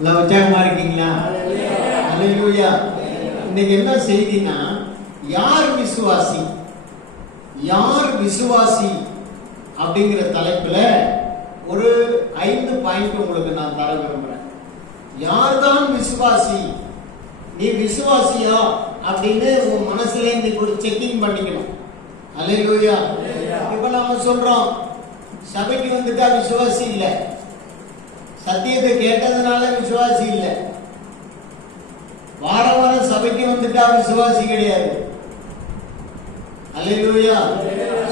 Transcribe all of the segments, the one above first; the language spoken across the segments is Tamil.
உற்சாகமா இருக்கீங்களா? அல்லேலூயா. இன்னைக்கு என்ன செய்தினா, யார் விசுவாசி, யார் விசுவாசி அப்படிங்கிற தலைப்புல ஒரு 5 பாயிண்ட் உங்களுக்கு நான் தர விரும்புறேன். யார்தான் விசுவாசி, நீ விசுவாசியா அப்படின்னு உன் மனசுல இன்னைக்கு ஒரு செக்கிங் பண்ணிக்கணும். அல்லேலூயா. இப்ப நாம சொல்றோம், சபைக்கு வந்துட்டா விசுவாசி இல்ல, சத்தியத்தை கேட்டதுனால விசுவாசி இல்ல, வார வாரம் சபைக்கு வந்துட்டா விசுவாசி கிடையாது. அல்லேலூயா.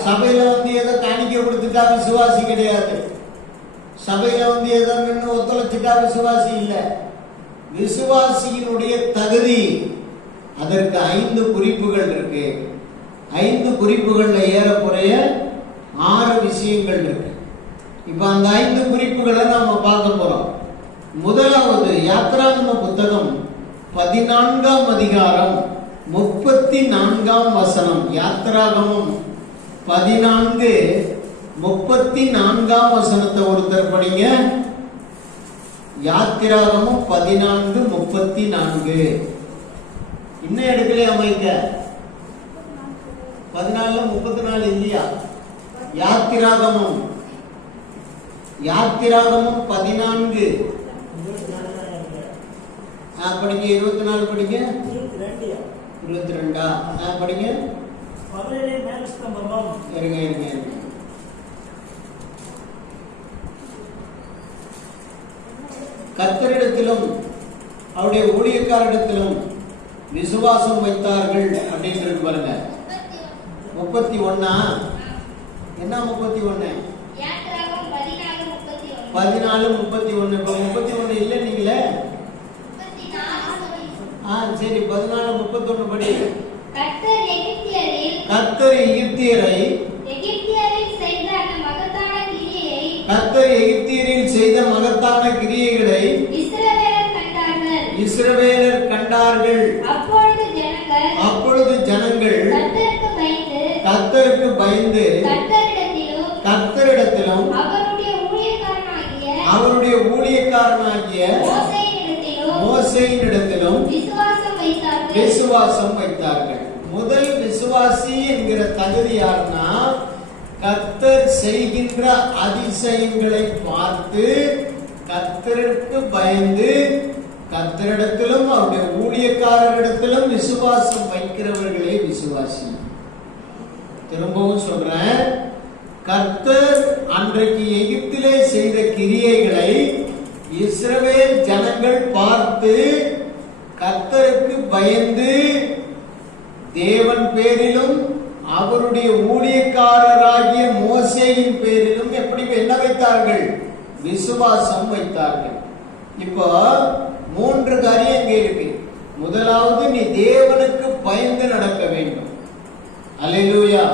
சபையில வந்து ஏதோ காணிக்க கொடுத்துட்டா விசுவாசி கிடையாது, சபையில வந்து ஏதோ நின்று ஒத்துழைச்சிட்டா விசுவாசி இல்ல. விசுவாசியினுடைய தகுதி, அதற்கு 5 குறிப்புகள் இருக்கு. 5 குறிப்புகள்ல ஏறக்குறைய 6 விஷயங்கள் இருக்கு. இப்ப அந்த 5 குறிப்புகளை நாம பார்க்க போறோம். முதலாவது, யாத்திராகம புத்தகம் 14ஆம் அதிகாரம் 34ஆம் வசனம். யாத்திராகமம் 14:34 வசனத்தை ஒருத்தர் படிங்க. யாத்திராகமம் 14:34. இன்னும் எடுக்கலையா அமைக்க? 14:34 இல்லையா? யாத்திராகமம் 14 படிங்க. 24 படிங்க. 22 படிங்க. இருங்க. கர்த்தரிடத்திலும் அவருடைய ஊழியக்காரரிடத்திலும் விசுவாசம் வைத்தார்கள் அப்படின்றது பாருங்க. 31 என்ன? 31 14:31. இப்ப 31 இல்ல நீங்களே. சரி, 14:31 படி. கர்த்தர் எகிப்தியரில் செய்த மகத்தான கிரியைகளை இஸ்ரவேலர் கண்டார்கள். அப்பொழுது ஜனங்கள் கர்த்தருக்கு பயந்து கர்த்தரிடத்திலும் அவருடைய ஊழியக்காரனாகிய மோசேயினிடத்திலும் விசுவாசம் வைத்தார்கள். முதல் விசுவாசி என்கிற தகுதி யாருன்னா, கர்த்தர் செய்கின்ற அதிசயங்களை பார்த்து கர்த்தருக்கு பயந்து கர்த்தரிடத்திலும் அவருடைய ஊழியக்காரரிடத்திலும் விசுவாசம் வைக்கிறவர்களே விசுவாசி. திரும்பவும் சொல்றேன், கர்த்தர் அன்றைக்கு எகிப்திலே செய்த கிரியைகளை இஸ்ரவேல் ஜனங்கள் பார்த்து கர்த்தருக்கு பயந்து தேவன் பேரிலும் அவருடைய ஊழியக்காரராகிய மோசேயின் பேரிலும் என்ன வைத்தார்கள்? விசுவாசம் வைத்தார்கள். இப்போ 3 காரியம் இங்கே இருக்கு. முதலாவது, நீ தேவனுக்கு பயந்து நடக்க வேண்டும். அல்லேலூயா.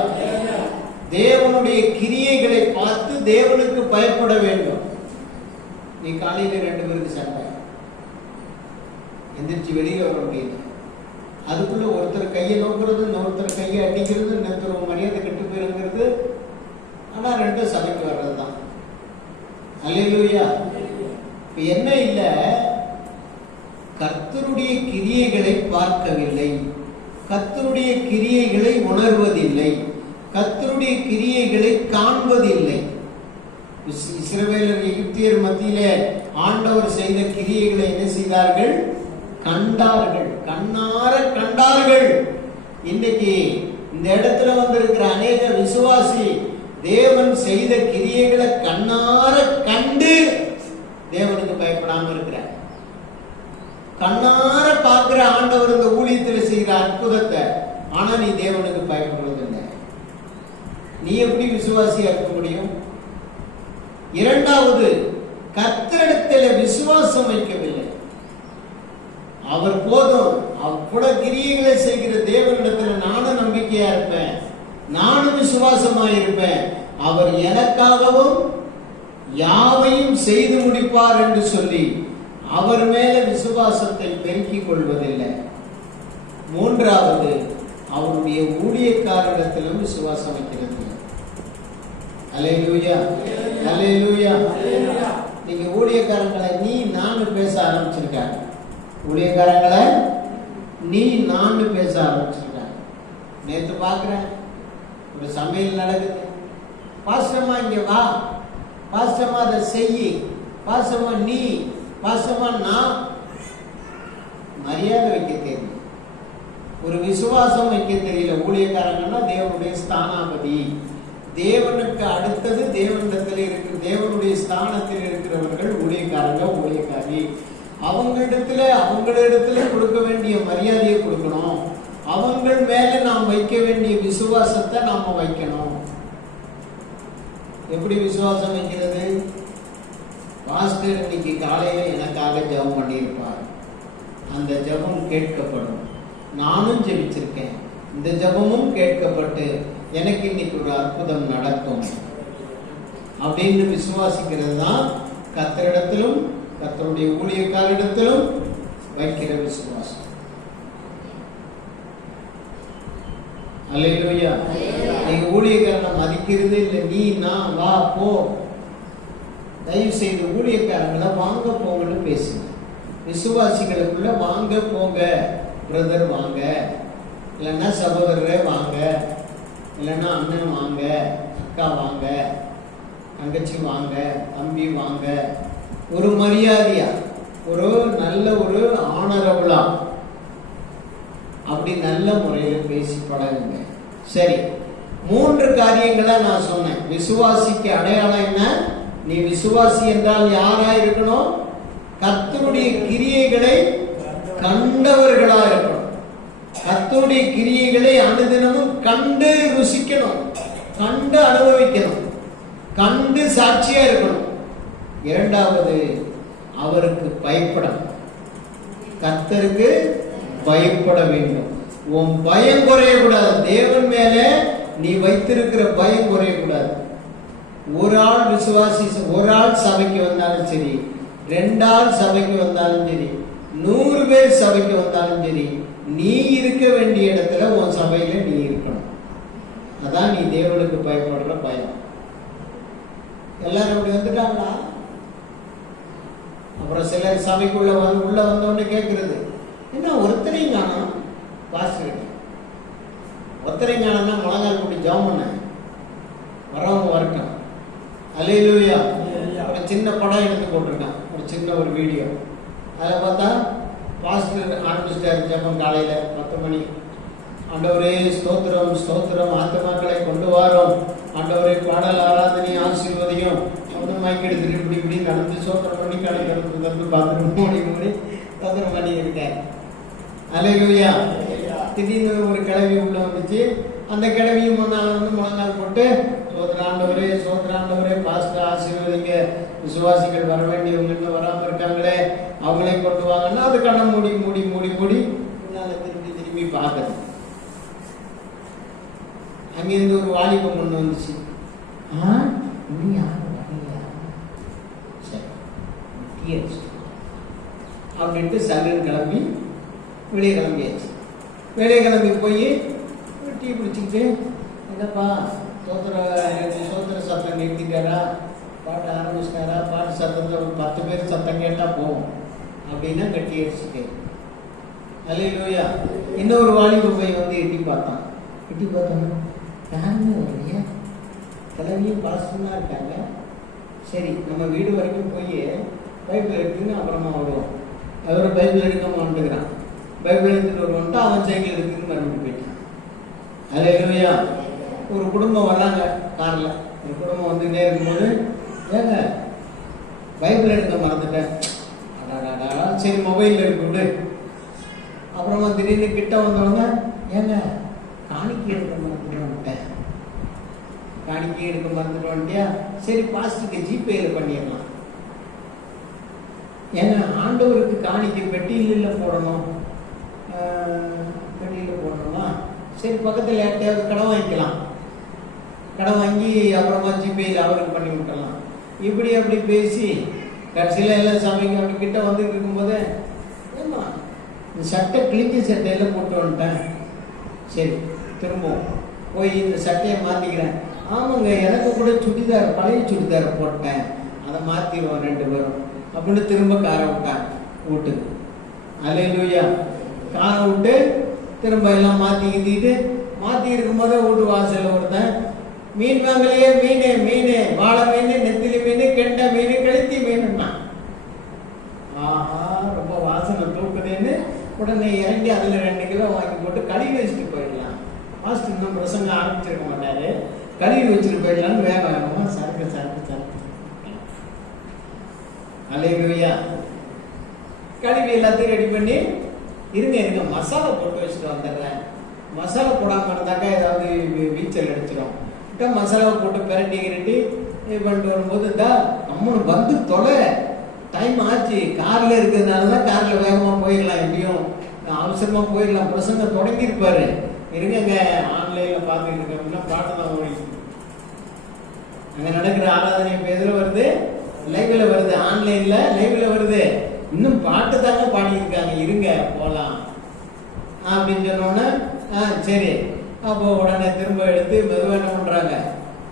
தேவனுடைய கிரியைகளை பார்த்து தேவனுக்கு பயப்பட வேண்டும். நீ காலையில 2 பேருக்கு சண்டை, எந்திரிச்சு வெளியில வர முடியாது. அதுக்குள்ள ஒருத்தர் கையை நோக்குறது, இன்னொருத்தர் கையை அடிக்கிறது, இன்னொருத்தர் மரியாதை கெட்டு போயிருங்கிறது. ஆனா 2 சபைக்கு வர்றதுதான். அல்லேலூயா. இப்ப என்ன இல்ல, கர்த்தருடைய கிரியைகளை பார்க்கவில்லை, கர்த்தருடைய கிரியைகளை உணர்வதில்லை, கர்த்தருடைய கிரியைகளை காண்பதில்லை. இஸ்ரவேலர் எகிப்தியர் மத்தியிலே ஆண்டவர் செய்த கிரியைகளை என்ன செய்தார்கள்? கண்டார்கள், கண்ணார கண்டார்கள். இன்னைக்கு இந்த இடத்துல வந்திருக்கிற அநேக விசுவாசி தேவன் செய்த கிரியைகளை கண்ணார கண்டு தேவனுக்கு பயப்படாம இருக்கிறார். கண்ணார பார்க்கிற ஆண்டவர் இந்த ஊழியத்தில் செய்கிற அற்புதத்தை, ஆனா நீ தேவனுக்கு பயப்படுவதில்லை. நீ எப்படி விசுவாசியா இருக்க முடியும்? இரண்டாவது, கர்த்தரிடத்தில் விசுவாசம் வைக்கவில்லை. அவர் போதும், அவ்வளவு கிரியைகளை செய்கிற தேவனிடத்துல நானும் நம்பிக்கையா இருப்பேன், நானும் விசுவாசமா இருப்பேன், அவர் எனக்காகவும் யாவையும் செய்து முடிப்பார் என்று சொல்லி அவர் மேல விசுவாசத்தை பெருக்கிக் கொள்வதில்லை. மூன்றாவது, அவருடைய ஊழியக்காரரிடத்திலும் விசுவாசம் வைக்கிறது. அல்லேலூயா, அல்லேலூயா. நீங்க ஊழியக்காரங்களை நீ நான் பேச ஆரம்பிச்சிருக்காங்க. ஊழியக்காரங்களை நீ நான் பேச ஆரம்பிச்சிருக்காங்க. நேற்று பார்க்குறேன், ஒரு சமையல் நடக்குது. பாஸ்டமா இங்க வா, பாஸ்டமா அதை செய், பாஸ்டமா நீ, பாஸ்டமா நான். மரியாதை வைக்க தெரியல, ஒரு விசுவாசம் வைக்க தெரியல. ஊழியக்காரங்கன்னா தேவனுடைய ஸ்தானாபதி, தேவனுக்கு அடுத்தது தேவனிடத்தில் இருக்கு, தேவனுடைய ஸ்தானத்தில் இருக்கிறவர்கள் ஊழியக்காரங்க, ஊழியக்காரி. அவங்களிடத்துல கொடுக்க வேண்டிய மரியாதையை கொடுக்கணும். அவங்கள் மேல நாம் வைக்க வேண்டிய விசுவாசத்தை நாம வைக்கணும். எப்படி விசுவாசம் வைக்கிறது? பாஸ்டர் இன்னைக்கு காலையில எனக்காக ஜெபம் பண்ணியிருப்பார், அந்த ஜெபம் கேட்கப்படும். நானும் ஜெபிச்சிருக்கேன், இந்த ஜெபமும் கேட்கப்பட்டு எனக்கு இன்னைக்கு ஒரு அற்புதம் நடக்கும் அப்படின்னு விசுவாசிக்கிறது தான் கர்த்தரிடத்திலும் கர்த்தருடைய ஊழியக்காரிடத்திலும் வைக்கிற விசுவாசம். அல்லேலூயா. நீங்க ஊழியக்காரனை மதிக்கிறது இல்லை, நீ நான் வா போ. தயவு செய்து ஊழியக்காரங்களை வாங்க போங்கன்னு பேசுங்க. விசுவாசிகளுக்குள்ள வாங்க போங்க, பிரதர் வாங்க, இல்லைன்னா சகோதரரே வாங்க, இல்லைன்னா அண்ணன் வாங்க, அக்கா வாங்க, தங்கச்சி வாங்க, தம்பி வாங்க. ஒரு மரியாதையா, ஒரு நல்ல ஒரு ஆனரபுளா அப்படி நல்ல முறையில் பேசி பழகுங்க. சரி, 3 காரியங்களை நான் சொன்னேன். விசுவாசிக்கு அடையாளம் என்ன? நீ விசுவாசி என்றால் யாரா இருக்கணும்? கர்த்தருடைய கிரியைகளை கண்டவர்களா இருக்கணும். கர்த்தருடைய கிரியைகளை அனுதினமும் கண்டு ருசிக்கணும், கண்டு அனுபவிக்கணும், கண்டு சாட்சியா இருக்கணும். 2வது, அவருக்கு பயப்படணும். கர்த்தருக்கு பயப்பட வேண்டும். உன் பயம் குறையக்கூடாது. தேவன் மேல நீ வைத்திருக்கிற பயம் குறையக்கூடாது. ஒரு ஆள் விசுவாசி, ஒரு ஆள் சபைக்கு வந்தாலும் சரி, 2 ஆள் சபைக்கு வந்தாலும் சரி, 100 பேர் சபைக்கு வந்தாலும் சரி, நீ இருக்க வேண்டிய இடத்துல உன் சபையில நீ இருக்கணும். அதான் நீ தேவனுக்கு பயப்படுற பயம். எல்லாரும் அப்படி வந்துட்டாங்களா? அப்புறம் சிலர் சபைக்குள்ள உள்ள வந்தோடனே கேட்கறது, என்ன ஒருத்தரையும் காணும் பாஸ்டர், ஒருத்தரையும் காணோம்னா முழங்கால் போட்டு ஜெபம் பண்ண வரவங்க வரட்டும். அல்லேலூயா. ஒரு சின்ன படம் எடுத்து போட்டிருக்கான், ஒரு சின்ன ஒரு வீடியோ. அதில் பார்த்தா பாஸ்டர் ஆரம்பிச்சிட்டார் ஜெபம் காலையில் 10 மணி. ஆண்டவரே ஸ்தோத்திரம் ஸ்தோத்திரம், ஆத்துமாக்களை கொண்டு வாரோம், ஆண்டவரே பாடல் ஆராதனை ஆசீர்வதியும். அவனு மைக் எடுத்துட்டு இப்படி இப்படி நடந்து சோத்திரம் பண்ணி கடற்கரை பார்த்துட்டு மூடி சோத்திரம் பண்ணி இருக்கார். அல்லேலூயா. திடீர்னு ஒரு கிழவி உள்ள வந்துச்சு. அந்த கிழவியும் முன்னால் வந்து முழங்கால் போட்டு சோதராண்டவரே சோதராண்டவரே பாஸ்டர் ஆசீர்வதிங்க, விசுவாசிகள் வர வேண்டியவங்க இன்னும் வராமல் இருக்காங்களே அவங்களே கொண்டு வாங்கன்னா அது கண்ணை மூடி மூடி மூடி மூடி முன்னால் திரும்பி திரும்பி பார்க்குது. அங்கேருந்து ஒரு வாலிபம் ஒன்று வந்துச்சு. இன்னும் யாரும் வரலையா? சரி அப்படின்ட்டு சல்லுன்னு கிளம்பி வெளியே கிளம்பியாச்சு. வெளியே கிளம்பி போய் டீ பிடிச்சிக்கிட்டு, என்னப்பா சோத்திர சத்தம் நிறுத்திட்டாரா, பாட்டு ஆரம்பிச்சிட்டாரா, பாட்டு சத்தத்தில் ஒரு 10 பேர் சத்தம் கேட்டால் போகும் அப்படின்னா கட்டி அடிச்சுட்டு. அல்லேலூயா. இன்னொரு வாலிப போய் வந்து எட்டி பார்த்தான். எட்டி பார்த்தோன்னா யாருமே வரலையா, கிளம்பியும் பாசமாக இருக்காங்க. சரி நம்ம வீடு வரைக்கும் போய் பைபிள் எடுத்துன்னு அப்புறமா வருவோம். அவரை பைபிள் எடுக்காம வந்துக்கிறான். பைபிள் எடுத்துட்டு வருவான்ட்டு அவன் சைக்கிள் எடுத்துன்னு மறுபடியும் போயிட்டான். அல்லேலூயா. ஒரு குடும்பம் வர்றாங்க காரில். ஒரு குடும்பம் வந்துகிட்டே இருக்கும்போது, ஏங்க பைபிள் எடுக்க மறந்துட்டேன். சரி மொபைலில் எடுத்துட்டு அப்புறமா திடீர்னு கிட்ட வந்தவங்க, ஏங்க காணிக்கை எடுக்க மறந்துட்டு வந்துட்டேன். காணிக்கை எடுக்க மறந்துட்டு வந்துட்டியா? சரி பாஸ்டருக்கு ஜிபேயில் பண்ணிடலாம். ஏன்னா ஆண்டவருக்கு காணிக்கை பெட்டியில் போடணும், பெட்டியில் போடணுமா? சரி பக்கத்தில் யார்ட்டையாவது கடன் வாங்கிக்கலாம், கடன் வாங்கி அப்புறமா ஜிபேயில் அவருக்கு பண்ணி விட்டலாம். இப்படி அப்படி பேசி கடைசியில் எல்லாம் சமைக்க அப்படி கிட்ட வந்துட்டு இருக்கும்போது, ஏமா இந்த சட்டை கிழிஞ்ச சட்டையெல்லாம் போட்டு வந்துட்டேன். சரி திரும்பவும் போய் இந்த சட்டையை மாற்றிக்கிறேன். ஆமாங்க எனக்கு கூட சுடிதார் பழைய சுடிதாரை போட்டேன், அதை மாத்திடுவோம் 2 பேரும் அப்படின்னு திரும்ப காரை விட்டாங்க வீட்டுக்கு. அல்லேலூயா. காரை விட்டு திரும்ப எல்லாம் மாத்தி இருக்கும் போது வீட்டு வாசல் ஒருத்தன், மீன் வாங்கலையே, மீன் வாழை மீன், நெத்திலி மீன், கெண்டை மீன், கெளுத்தி மீன்னா. ஆஹா, ரொம்ப வாசனை தூக்குதுன்னு உடனே இறங்கி அதுல 2 கிலோ வாங்கி போட்டு கழுவி வச்சுட்டு போயிடலாம். மாஸ்டர் இன்னும் பிரசங்க ஆரம்பிச்சிருக்க மாட்டாரு, கழுவி வச்சுட்டு போயிடலான்னு வேகமா சரக்கு. அல்லேலூயா. கழுவி எல்லாத்தையும் ரெடி பண்ணி இருங்க மசாலா போட்டு வச்சுட்டு வந்துடுறேன். மசாலா போடாம இருந்தாக்கா ஏதாவது வீச்சல் அடிச்சிடும். மசாலாவை போட்டு பிரட்டி இது பண்ணிட்டு வரும்போது அம்மனு வந்து தொலை டைம் ஆச்சு. கார்ல இருக்கிறதுனாலதான் கார்ல வேகமா போயிடலாம், எப்படியும் அவசரமா போயிடலாம். பிரசங்க தொடங்கியிருப்பாரு. இருங்க ஆன்லைன்ல பாத்துக்கிட்டு இருக்கோம்னா பாட்டு தான் ஓடி அங்க நடக்கிற ஆராதனை இப்ப எதுல வருது? லைவ்ல வருது. ஆன்லைன்ல லைவ்ல வருது. இன்னும் பாட்டு தாங்க பாடியிருக்காங்க, இருங்க போலாம் அப்படின்னு சொன்னோன்னே சரி. அப்போ உடனே திரும்ப எடுத்து மெதுவாக என்ன பண்றாங்க,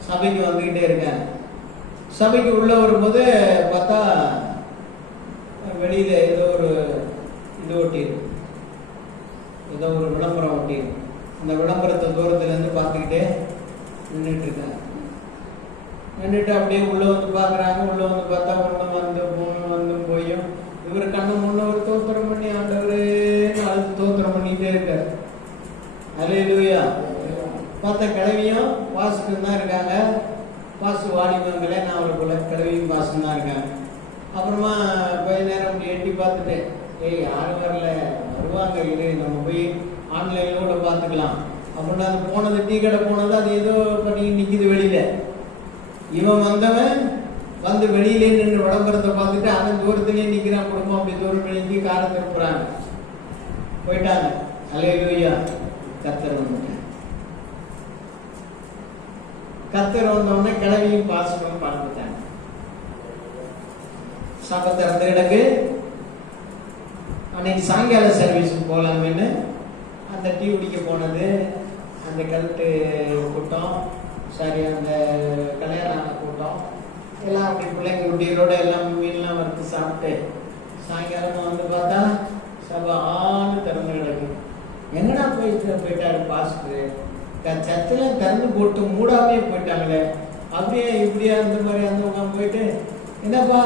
சபைக்கு வந்துகிட்டே இருக்காங்க. சபைக்கு உள்ள வரும்போது பார்த்தா வெளியில ஏதோ ஒரு இது ஒட்டிடும், ஏதோ ஒரு விளம்பரம் ஒட்டிடும். அந்த விளம்பரத்தை தூரத்துல இருந்து பார்த்துக்கிட்டே நின்றுட்டு இருக்காங்க. நின்றுட்டு அப்படியே உள்ள வந்து பாக்குறாங்க. உள்ள வந்து பார்த்தா ஒண்ணு வந்து போயும் இவரு கண்ணு முன்ன ஒரு தோத்திரம் பண்ணி ஆண்டவரே அது தோத்திரம் பண்ணிட்டே இருக்காரு. அல்லேலூயா. பார்த்த கிழவியும் வாசுக்கும் தான் இருக்காங்க. வாசு வாலிபங்களே நான் அவரை போல கிழவியும் வாசுக்கும் தான் இருக்காங்க. அப்புறமா கொஞ்ச நேரம் அப்படி எட்டி பார்த்துட்டு யாரும் வரல, வருவாங்க, இரு நம்ம போய் ஆன்லைன்ல கூட பார்த்துக்கலாம் அப்படின்னா அது போனது, டீ கடை போனது, அது ஏதோ பண்ணி நிக்குது வெளியில. இவன் வந்தவன் வந்து வெளியிலே நின்று விளம்பரத்தை பார்த்துட்டு அவன் தூரத்திலேயே நிக்கிறான். குடும்பம் அப்படி தூரம் நினைக்கி காரை திருப்புறாங்க, போயிட்டாங்க. அல்லேலூயா. கர்த்தர் வந்துட்டாங்க. கர்த்தர் வந்தவொடனே கிளவியும் பாசமும் பார்த்துட்டாங்க. சபை திறந்த இடக்கு அன்னைக்கு சாயங்கால சர்வீஸுக்கு போகலாமேன்னு அந்த டீ குடிக்க போனது, அந்த கல்ட்டு கூட்டம், சரி அந்த கல்யாண கூட்டம் எல்லாம் அப்படி பிள்ளைங்க குட்டிகளோட எல்லாம் மீன்லாம் வறுத்து சாப்பிட்டு சாயங்காலம் வந்து பார்த்தா சபை திறந்து கிடக்கு. எங்கடா போயிட்டாரு பாஸ்டர்? சர்ச்செல்லாம் திறந்து போட்டு மூடாமே போயிட்டாங்களே, அப்படியே இப்படியா அந்த மாதிரி அந்த உட்காந்து போயிட்டு என்னப்பா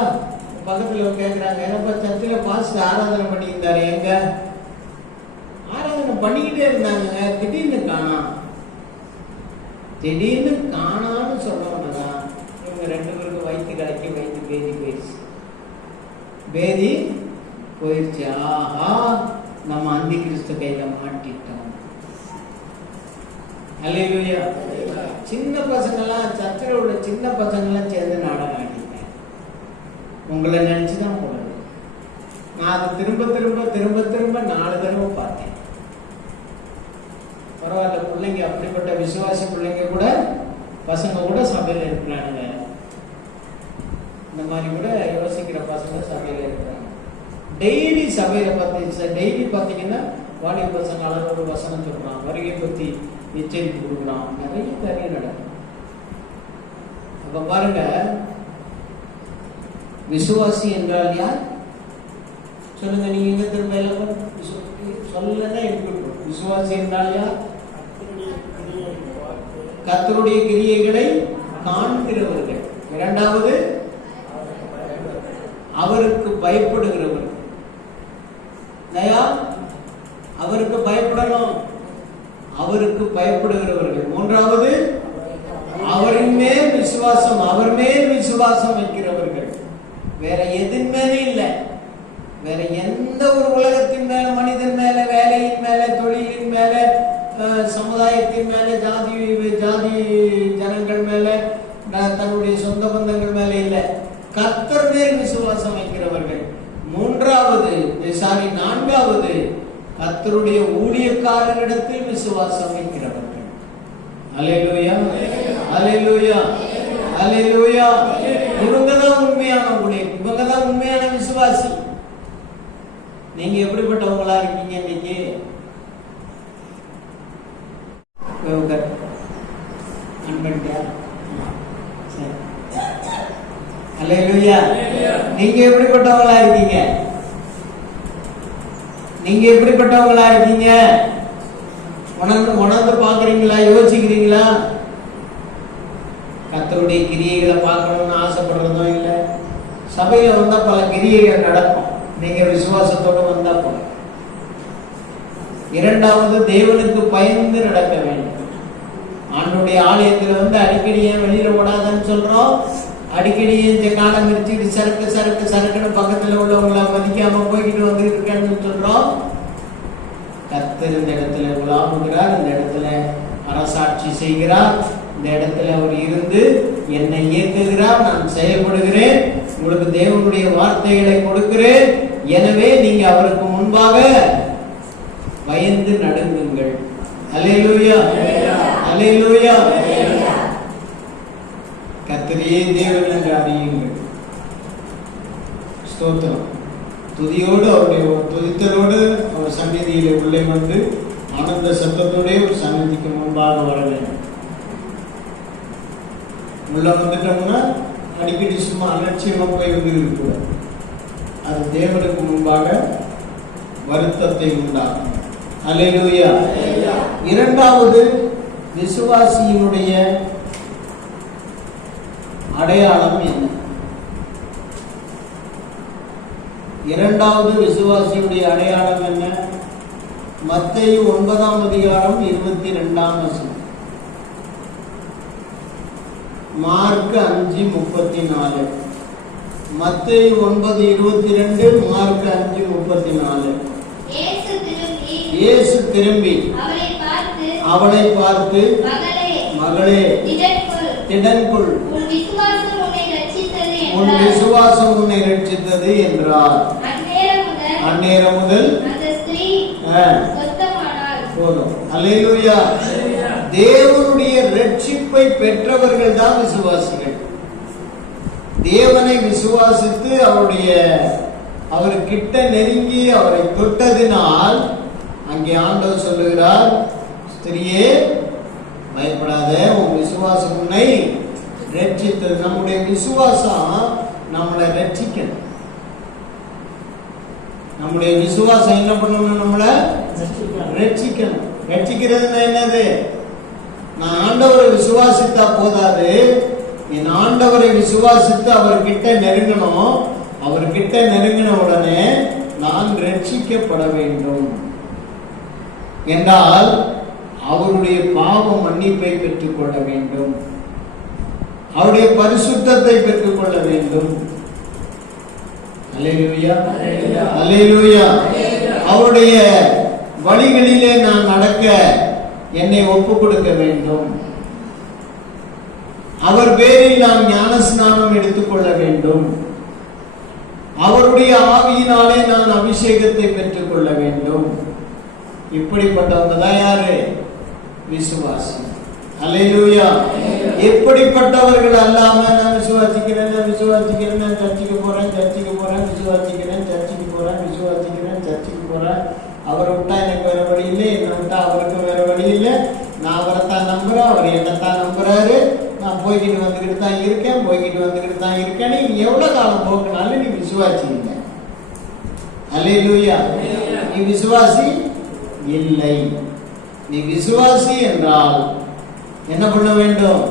பக்கத்துல கேட்குறாங்க, என்னப்பா சர்ச்சில் பாஸ்டர் ஆராதனை பண்ணியிருந்தாரு, எங்க ஆராதனை பண்ணிக்கிட்டே இருந்தாங்க, திடீர்னு காணான்னு சொன்னோம்னா இவங்க 2 பேருக்கும் வயிற்று கலக்கி வயிற்று பேதி போயிடுச்சு. ஆஹா, நம்ம அந்தி கிறிஸ்து கையில மாட்டிட்டோம். அல்லேலூயா. சின்ன பசங்கெல்லாம் சர்ச்சில் உள்ள சின்ன பசங்கெல்லாம் சேர்ந்து நாடகம் ஆடிட்டேன். உங்களை நினைச்சுதான் போடுறது. நான் அதை திரும்ப 4 தடவை பார்த்தேன். பரவாயில்ல, பிள்ளைங்க அப்படிப்பட்ட விசுவாசி பிள்ளைங்க கூட, பசங்க கூட சபையில இருக்கிறாங்க. இந்த மாதிரி கூட யோசிக்கிற பசங்க சபையில இருக்கிறாங்க. டெய்லி சபையில டெய்லி பார்த்தீங்கன்னா வாலிப பசங்க அளவு ஒரு வசனம் சொல்றான், வருகை பத்தி எச்சரிக்கை கொடுக்குறான், நிறைய காரியம் நடக்கும். அப்ப பாருங்க, விசுவாசி என்றால் யார் சொல்லுங்க. நீங்க எங்க திரும்ப எல்லாம் சொல்லலன்னா எப்படி? விசுவாசி என்றால் யார்? கர்த்தருடைய கிரியைகளை காண்கிறவர்கள். 2வது அவருக்கு பயப்படுகிறவர்கள். அவருக்கு பயப்படணும், அவருக்கு பயப்படுகிறவர்கள். 3வது அவரின் மேல் விசுவாசம், அவர் மேல் விசுவாசம் வைக்கிறவர்கள். வேற எதின் மேலே இல்லை, வேற எந்த ஒரு உலகத்தின் மேல, மனிதன் மேல, வேலையின் மேல, தொழிலின் மேல, சமுதாயத்தின் மேல, ஜாதி ஜனங்கள் மேல, தன்னுடைய சொந்த பந்தங்கள் மேல இல்லை, கர்த்தர் மேல் விசுவாசம் வைக்கிறவர்கள். 4வது கர்த்தருடைய ஊழியக்காரரிடத்தில் விசுவாசம் வைக்கிறவர்கள். அல்லேலூயா, அல்லேலூயா, அல்லேலூயா. இவங்கதான் உண்மையான ஊழியர், இவங்கதான் உண்மையான விசுவாசி. நீங்க எப்படிப்பட்டவங்களா இருக்கீங்க இன்னைக்கு? அல்லேலூயா. நீங்க எப்படிப்பட்டவங்களா இருக்கீங்க? நீங்க எப்படிப்பட்டவங்களா இருக்கீங்க? உணர்ந்து பாக்குறீங்களா? யோசிக்கிறீங்களா? கர்த்தருடைய கிரியைகளை பார்க்கணும்னு ஆசைப்படுறதும் இல்லை. சபையில வந்தா பல கிரியைகள் நடக்கும். நீங்க விசுவாசத்தோட வந்தா போல. இரண்டாவது, தேவனுக்கு பயந்து நடக்க வேண்டும். ஆண்டுடைய ஆலயத்துல வந்து அடிக்கடி ஏன் வெளியில ஓடாதன்னு சொல்றோம்? அடிக்கடி காலம் மிரிச்சுட்டு சரக்குன்னு பக்கத்துல உள்ளவங்கள மதிக்காம போய்கிட்டு வந்துட்டு இருக்கேன்னு சொல்றோம். கர்த்தர் இந்த இடத்துல உலாவுகிறார், இந்த இடத்துல அரசாட்சி செய்கிறார், இந்த இடத்துல அவர் இருந்து என்னை இயக்குகிறார், நான் செயல்படுகிறேன், உங்களுக்கு தேவனுடைய வார்த்தைகளை கொடுக்கிறேன். எனவே நீங்க அவருக்கு முன்பாக பயந்து நடுங்குங்கள். அல்லேலூயா, அல்லேலூயா. கர்த்தரையே தேவன் என்று அறியுங்கள். ஸ்தோத்திரம். துதியோடு, அவருடைய துதித்தலோடு அவர் சந்நிதியிலே உள்ளே வந்து ஆனந்த சத்தத்தோட ஒரு சந்நிதிக்கு முன்பாக வர வேண்டும். உள்ள வந்துட்டோம்னா அடிக்கடி சும்மா அலட்சியமா போய் வந்து இருக்கக்கூடாது. அது தேவனுக்கு முன்பாக வருத்தத்தை உண்டாகும். அல்லேலூயா. இரண்டாவது, விசுவாசியினுடைய அடையாளம் என்ன? இரண்டாவது விசுவாசியுடைய அடையாளம் என்ன? மத்தேயு 9:22, மார்க் 5:34. மத்தேயு 9:22, மார்க் 5:34. இயேசு திரும்பி அவளை பார்த்து, மகளே, திடன்கொள், உன் விசுவாசம் உன்னை ரட்சித்தது என்றார். அந்நேரம் முதல் போதும். அல்லேலூயா. தேவனுடைய ரட்சிப்பை பெற்றவர்கள் தான் விசுவாசிகள். தேவனை விசுவாசித்து அவர்கிட்ட நெருங்கி அவரை தொட்டதினால் அங்கே ஆண்டவர் சொல்லுகிறார், ஸ்திரியே பயப்படாத, உன் விசுவாசம் உன்னை ரட்சித்தது. நம்முடைய விசுவாசம் நம்மளை ரட்சிக்கணும். நம்முடைய விசுவாசம் என்ன பண்ணணும்? நம்மளை ரட்சிக்கணும். ரட்சிக்கிறதுனா என்னது? நான் ஆண்டவரை விசுவாசித்தா போதாது, என் ஆண்டவரை விசுவாசித்து அவர்கிட்ட நெருங்கணும். அவர்கிட்ட நெருங்கின உடனே நான் ரட்சிக்கப்பட வேண்டும் என்றால் அவருடைய பாவ மன்னிப்பை பெற்றுக் கொள்ள வேண்டும், அவருடைய பரிசுத்தத்தை பெற்றுக் கொள்ள வேண்டும். அல்லேலூயா, அல்லேலூயா. அவருடைய வழிகளிலே நான் நடக்க என்னை ஒப்புக் கொடுக்க வேண்டும். அவர் பேரில் நான் ஞானஸ்நானம் எடுத்துக்கொள்ள வேண்டும். அவருடைய ஆவியினாலே நான் அபிஷேகத்தை பெற்றுக் கொள்ள வேண்டும். இப்படிப்பட்டவங்க தான் யாரு? விசுவாசி. அல்லேலூயா. எப்படிப்பட்டவர்கள் அல்லாம நான் விசுவாசிக்கிறேன், நான் சர்ச்சுக்கு போறேன், சர்ச்சுக்கு போறேன், அவரை விட்டா எனக்கு வேற வழி இல்லை, என்னை விட்டா அவருக்கு வேற வழி இல்லை, நான் அவரைத்தான் நம்புறேன், அவர் என்னத்தான் நம்புறாரு, நான் போய்கிட்டு வந்துகிட்டு தான் இருக்கேன், நீ எவ்வளவு காலம் போக்குனாலும் நீ விசுவாசி இல்லை. அல்லேலூயா. நீ விசுவாசி இல்லை. நீ விசுவாசி என்றால் என்ன பண்ண வேண்டும்?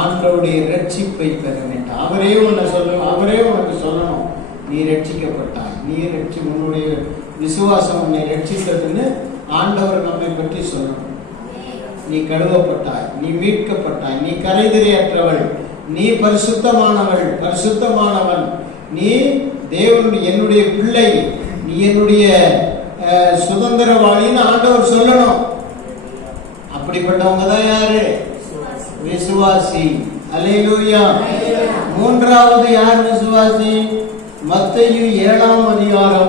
ஆண்டவருடைய ரட்சிப்பை பெற வேண்டும். அவரே உனக்கு சொல்லணும், நீ ரட்சிக்கப்பட்டாய், உன்னுடைய விசுவாசம் உன்னை ரட்சித்ததுன்னு ஆண்டவர் நம்மை பற்றி சொல்லணும். நீ கழுவப்பட்டாய், நீ மீட்கப்பட்டாய், நீ கரைதிரையற்றவள், நீ பரிசுத்தமானவன், நீ தேவனுடைய என்னுடைய பிள்ளை, நீ என்னுடைய சுதந்திரவாளின்னு ஆண்டவர் சொல்லணும். அப்படிப்பட்டவங்க தான் யாரு? விசுவாசி. அல்லேலூயா. மூன்றாவது யார் விசுவாசி? மத்தேயு 7:30.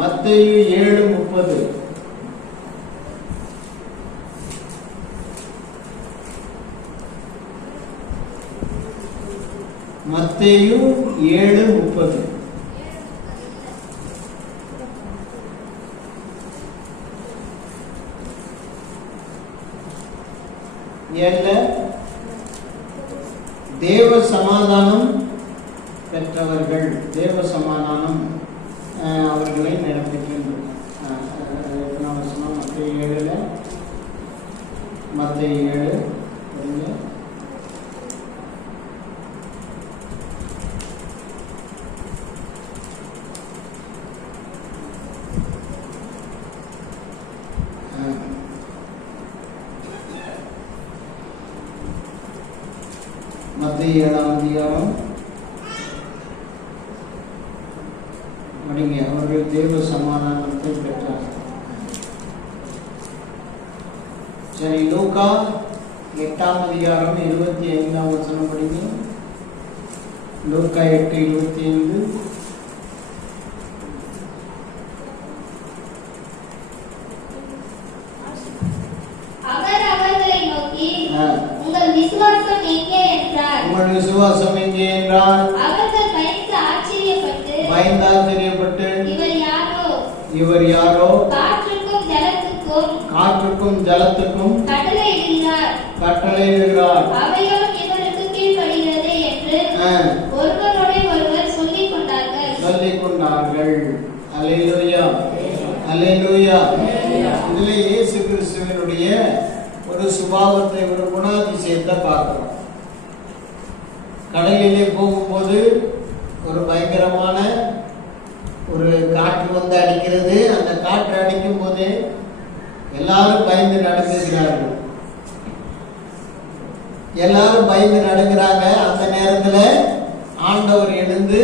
மத்தேயு 7:30. மத்தேயு 7:30. தேவ சமாதானம் பெற்றவர்கள், தேவ சமாதானம் அவர்களை நிரப்பிக்கின்றனர். மத்திய 7 மத்திய 7 மத்திய 7ஆம் அதிகாரம் படிங்க. அவர்கள் தேவ சமாதானத்தை பெற்றார்கள். சரி, லூக்கா 8ஆம் அதிகாரம் 25ஆம் வசனம் படிங்க. லூக்கா 8:25. உங்கள் விசுவாசம் எங்கே என்றார். அவர்கள் பயந்து ஆச்சரியப்பட்டு இவர் யாரோ காற்றுக்கும் ஜலத்துக்கும் கட்டளையிடுகிறார், அவையும் இவருக்கு கீழ்ப்படிகிறது என்று ஒருவரோட ஒருவர் சொல்லிக் கொண்டார்கள். அல்லேலூயா, அல்லேலூயா. இதிலே இயேசு கிறிஸ்துவினுடைய ஒரு சுபாவத்தை, ஒரு குணாதிசயத்தை பார்க்கிறோம். கடலிலே போகும்போது ஒரு பயங்கரமான ஒரு காற்று வந்து அடிக்கிறது. அந்த காற்று அடிக்கும் போது எல்லாரும் பயந்து நடுங்குகிறார்கள். எல்லாரும் பயந்து நடுங்குறாங்க. அந்த நேரத்துல ஆண்டவர் எழுந்து,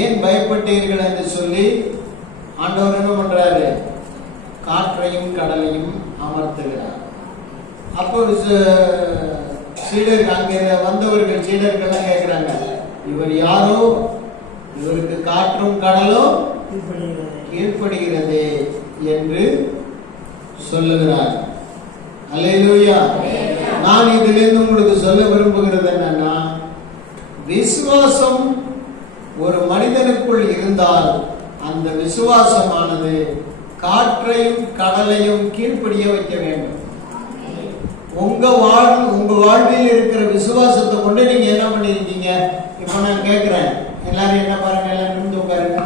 ஏன் பயப்பட்டீர்கள் என்று சொல்லி ஆண்டவர் என்ன பண்றாரு? காற்றையும் கடலையும் அமர்த்துகிறார். அப்போ சீடர்கள், அங்கே வந்தவர்கள் சீடர்கள் கேட்கிறாங்க, இவர் யாரோ, இவருக்கு காற்றும் கடலும் கீழ்ப்படுகிறது என்று சொல்லுகிறார். அல்லேலூயா. நான் இதிலிருந்து உங்களுக்கு சொல்ல விரும்புகிறது என்னன்னா, விசுவாசம் ஒரு மனிதனுக்குள் இருந்தால் அந்த விசுவாசமானது காற்றையும் கடலையும் கீழ்ப்படிய வைக்க வேண்டும். உங்க வாழ்வில் இருக்கிற விசுவாசத்தை கொண்டு நீங்க என்ன பண்ணிருக்கீங்க? இப்ப நான் கேட்கிறேன், எல்லாரும் என்ன பாருங்க, எல்லாம் நிமிந்து உட்காருங்க,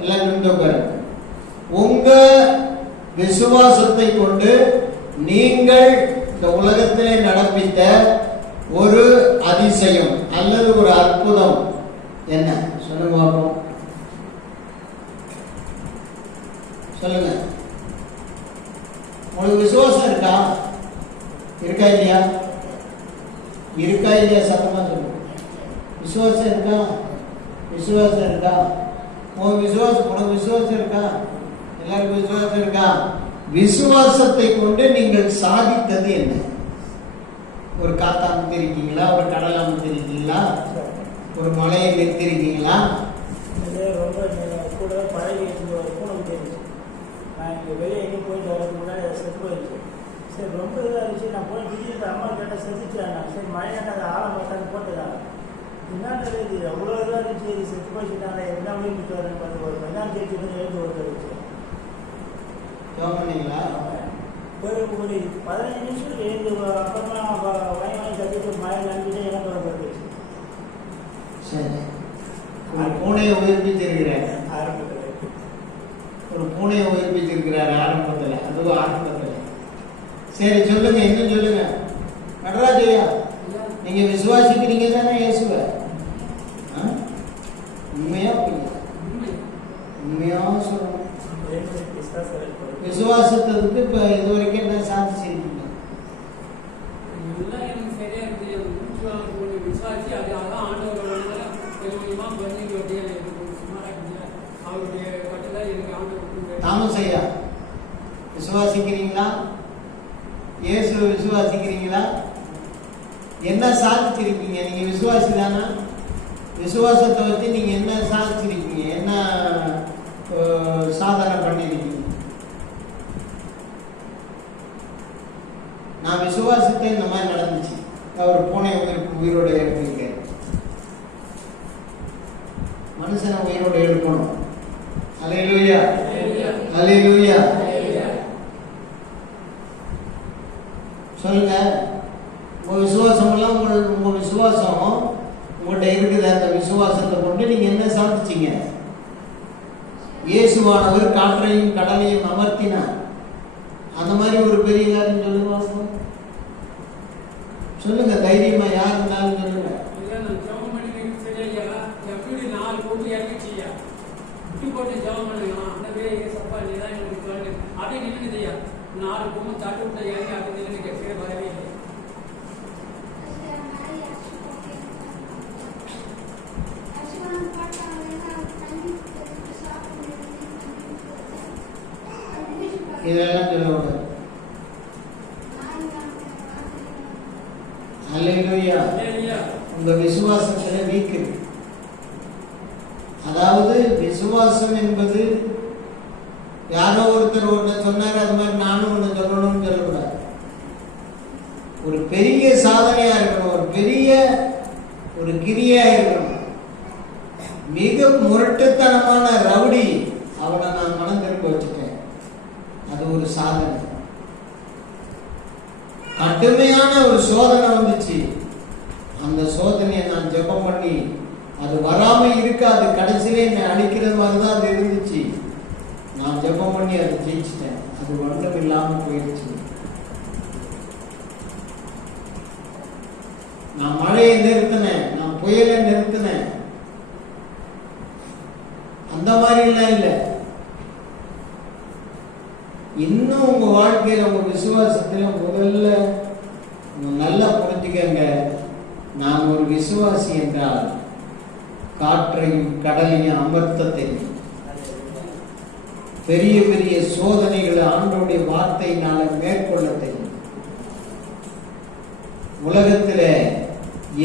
எல்லாம் நிமிந்து உட்காருங்க. உங்க விசுவாசத்தை கொண்டு நீங்கள் இந்த உலகத்திலே நடப்பித்த ஒரு அதிசயம் அல்லது ஒரு அற்புதம் என்ன? சொல்லுங்க பார்ப்போம், சொல்லுங்க. உங்களுக்கு விசுவாசம் இருக்கா? இருக்கா இல்லையா? இருக்கா இல்லையா? சத்தமா சொல்லுங்க. விசுவாசம் இருக்கா? விசுவாசம் இருக்கா? உனக்கு விசுவாசம் இருக்கா? எல்லாருக்கும் விசுவாசம் இருக்கா? விசுவாசத்தை கொண்டு நீங்கள் சாதித்தது என்ன? ஒரு காத்தா அமைத்திருக்கீங்களா? ஒரு கடல் அமைத்திருக்கீங்களா? ஒரு மலையை நிறுத்திருக்கீங்களா? கூட பழகி பூனம் தெரிஞ்சு நான் இங்கே வெளியே எங்கேயும் போயிட்டு வரதுக்கு முன்னாடி செத்து போயிடுச்சு. சரி, ரொம்ப இதாக இருந்துச்சு. நான் போய் திடீர்னு அம்மா கேட்டால் செத்துச்சாங்க. சரி, மழையாட்ட அதை ஆழம் பார்த்தாங்க போட்டுதாங்க. என்னன்றது இது அவ்வளோ இதாக இருந்துச்சு, இது செத்து போயிடுச்சுட்டாங்க. என்ன முடிவு வரேன்னு பார்த்து ஒரு மைதான் தேய்ச்சி வந்து எழுந்து ஒரு இருந்துச்சு. ஒரு 15 நிமிஷம் எழுந்து அப்புறமா வாங்கி கட்டிட்டு மழை நம்பிட்டு இறந்து வந்துருச்சு. சரி, ஒரு பூனையை உயிர்ப்பித்திருக்கிறார். ஒரு பூனையை உயிர்ப்பித்திருக்கிறார் ஆரம்பத்தில், அதுவும் ஆரம்பத்தில். சரி, சொல்லுங்க, இன்னும் சொல்லுங்க. நடராஜையா, நீங்க விசுவாசிக்கிறீங்க தானே இயேசுவ? உண்மையா உண்மையா சொல்லணும். விசுவாசத்துக்கு இப்ப இது வரைக்கும் என்ன சாதிச்சிருக்கீங்க? தாமஸ் ஐயா, விசுவாசிக்கிறீங்களா? இயேசு விசுவாசிக்கிறீங்களா? என்ன சாதிச்சிருக்கீங்க? நீங்க விசுவாசி தானா? விசுவாசத்தை வச்சு நீங்க என்ன சாதிச்சிருக்கீங்க? என்ன சாதனை பண்ணிருக்கீங்க? நான் விசுவாசத்தை இந்த மாதிரி நடந்துச்சு. அவர் பூனை உயிரோட எழுப்பிருக்க, மனுஷனை உயிரோட எழுப்பணும். அல்லேலூயா, அல்லேலூயா. சொல்லுங்க, உங்க விசுவாசம் எல்லாம் உங்க விசுவாசம் உங்கள்கிட்ட இருக்குது. அந்த விசுவாசத்தை கொண்டு நீங்க என்ன சாதிச்சீங்க? இயேசுவானவர் காற்றையும் கடலையும் அமர்த்தினார். அந்த மாதிரி ஒரு பெரிய காரியம் சொல்லுவாங்க. சொல்லுங்க தைரியமா, யார் இருந்தாலும் சொல்லுங்க. இதெல்லாம் சொல்லுவாங்க. அல்லேலூயா. உங்க விசுவாசத்துல வீக் இருக்கு. அதாவது விசுவாசம் என்பது யாரோ ஒருத்தர் ஒன்று சொன்னாரு, அது மாதிரி நானும் ஒன்று சொல்லணும்னு சொல்லக்கூடாது. ஒரு பெரிய சாதனையா இருக்கணும், ஒரு பெரிய ஒரு கிரியா இருக்கணும். மிக முரட்டுத்தனமான ரவுடி அவனை நான் மனம் திரும்ப வச்சுட்டேன், அது ஒரு சாதனை. கடுமையான ஒரு சோதனை வந்துச்சு, அந்த சோதனையை நான் ஜெபம் பண்ணி அது வராம இருக்க, அது கடைசியில என்னை அடிக்கிறது மாதிரிதான் அது இருந்துச்சு. நான் ஜெபம் பண்ணி அதை ஜெயிச்சிட்டேன். அது ஒன்றும் இல்லாம போயிடுச்சு. நான் மழையை நிறுத்தினேன், நான் புயலை நிறுத்தினேன். அந்த மாதிரி எல்லாம் இல்லை. இன்னும் உங்க வாழ்க்கையில உங்க விசுவாசத்துல முதல்ல நல்லா புரிஞ்சுக்கங்க. நான் ஒரு விசுவாசி என்றால் காற்றையும் கடலையும் அமர்த்த தெரியும். பெரிய பெரிய சோதனைகளை ஆண்டவருடைய வார்த்தையினால மேற்கொள்ள தெரியும். உலகத்துல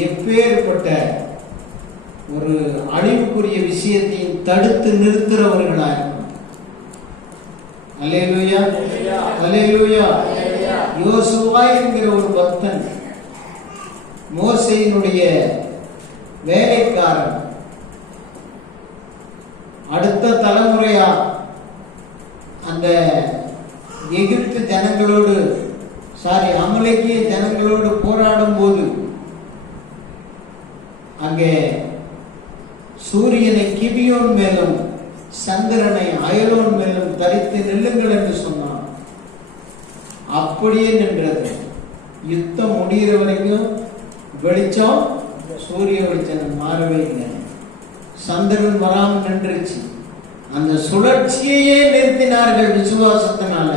எப்பேற்பட்ட ஒரு அழிவுக்குரிய விஷயத்தையும் தடுத்து நிறுத்துறவர்களா இருக்கும். அல்லேலூயா, அல்லேலூயா. யோசுவா என்கிற ஒரு பக்தன், மோசேயினுடைய வேலைக்காரன், அடுத்த தலைமுறையா அந்த எகிப்து ஜனங்களோடு அமலேக்கிய ஜனங்களோடு போராடும் போது அங்கே சூரியனை கிபியோன் மேலும் சந்திரனை அயலோன் மேலும் தரித்து நில்லுங்கள் என்று சொன்னான். அப்படியே நின்றது. யுத்தம் முடிகிற வரைக்கும் வெளிச்சம், சூரிய வெளிச்சம் மாறவே இல்லை. சந்திரன் வராமல் நின்றுச்சு. அந்த சுழற்சியையே நிறுத்தினார்கள் விசுவாசத்தினால.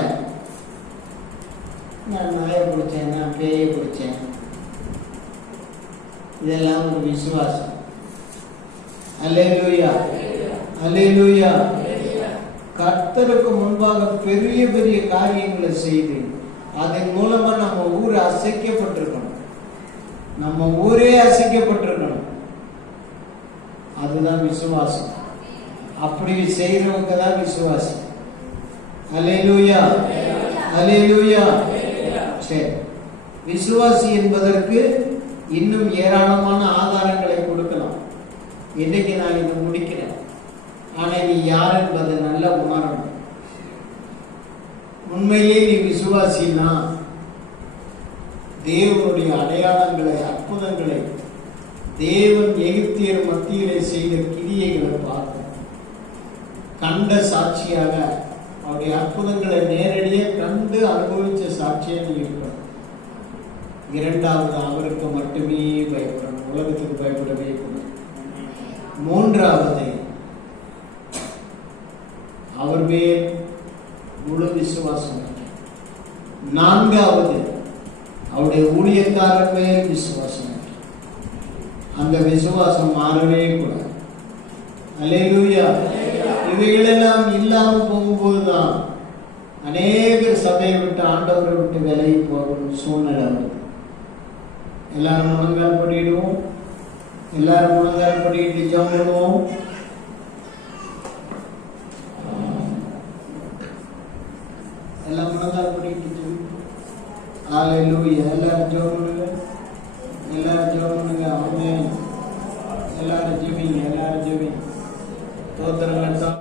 நான் நாயை பிடிச்சேன், நான் பேயை பிடிச்சேன், இதெல்லாம் ஒரு விசுவாசம். அல்லேலூயா, அல்லேலூயா. கர்த்தருக்கு முன்பாக பெரிய பெரிய காரியங்களை செய்து அதன் மூலமா நம்ம ஊர் அசைக்கப்பட்டிருக்கணும். நம்ம ஊரே அசைக்கப்பட்டிருக்கணும். அதுதான் விசுவாசம். அப்படி செய்யறவங்க தான் விசுவாசம். அல்லேலூயா, அல்லேலூயா. சரி, விசுவாசி என்பதற்கு இன்னும் ஏராளமான ஆதாரங்களை கொடுக்கலாம். இன்னைக்கு நான் இதை முடிக்கிறேன். ஆனா நீ யார் என்பதை நல்லா உணரணும். உண்மையிலே நீ விசுவாசினா தேவனுடைய அடையாளங்களை, அற்புதங்களை, தேவன் எகிப்தியர் மத்தியிலே செய்த கிரியைகளை பார்க்க கண்ட சாட்சியாக, அவருடைய அற்புதங்களை நேரடியாக கண்டு அனுபவிச்ச சாட்சியாக இருக்கணும். இரண்டாவது, அவருக்கு மட்டுமே பயப்படணும், உலகத்துக்கு பயப்படவே கூடாது. மூன்றாவது, அவர் மேல் முழு விசுவாசம். நான்காவது, அவருடைய ஊழியக்காரர் மேல் விசுவாசம். அந்த விசுவாசம் மாறவே கூடாது. அல்லேலூயா. இவைகளெல்லாம் இல்லாம போகும்போதுதான் அநேகர் சபையை விட்டு, ஆண்டவரை விட்டு விலகி போகும் சூழ்நிலை வருது. எல்லாரும் முழங்கால் படிடுவோம். எல்லாரும் முழங்கால் படிட்டு ஜெபம் பண்ணுவோம். எல்லாம் முழங்கால் படிட்டு அல்லேலூயா. எல்லாரும் ஜெபம் பண்ணுங்க, எல்லாரும் ஜெபம் பண்ணுங்க. ஆமென். எல்லாரும் ஜெபிங்க, எல்லாரும் ஜெபிங்க. ஸ்தோத்திரங்கள்.